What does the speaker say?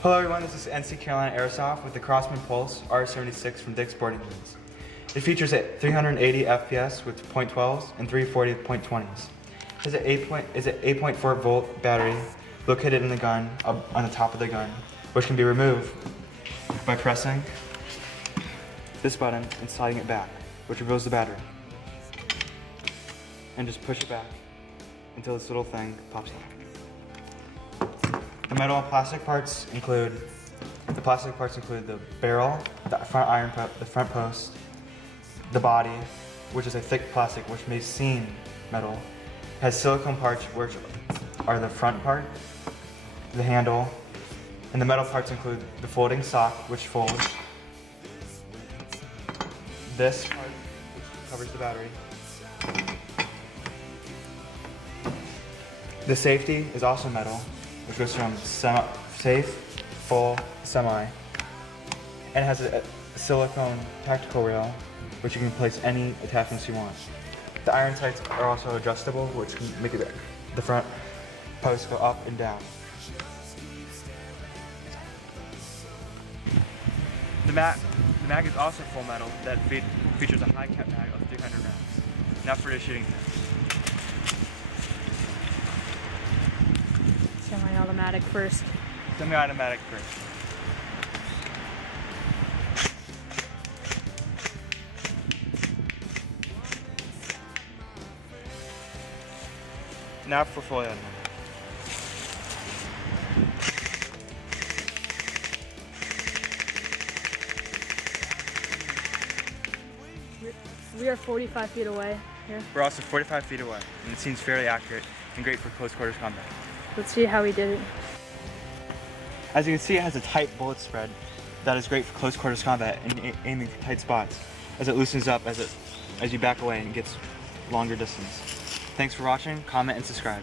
Hello everyone, this is NC Carolina Airsoft with the Crosman Pulse R-76 from Dick's Sporting Goods. It features at 380 FPS with .12s and 340 with .20s. It is an 8.4 volt battery located in the gun, up on the top of the gun, which can be removed by pressing this button and sliding it back, which reveals the battery. And just push it back until this little thing pops out. The metal and plastic parts include the barrel, the front iron, the front post, the body, which is a thick plastic which may seem metal. It has silicone parts, which are the front part, the handle, and the metal parts include the folding sock, which folds, this part, which covers the battery. The safety is also metal, which goes from safe, full, semi, and it has a silicone tactical rail, which you can place any attachments you want. The iron sights are also adjustable, which can make the front post go up and down. The mag is also full metal that features a high cap mag of 300 rounds. Now for the shooting test. Semi-automatic first. Semi-automatic first. Now for fully automatic. We are 45 feet away here. We're also 45 feet away, and it seems fairly accurate and great for close quarters combat. Let's see how he did it. As you can see, it has a tight bullet spread that is great for close quarters combat and aiming for tight spots, as it loosens up as you back away and gets longer distance. Thanks for watching, comment, and subscribe.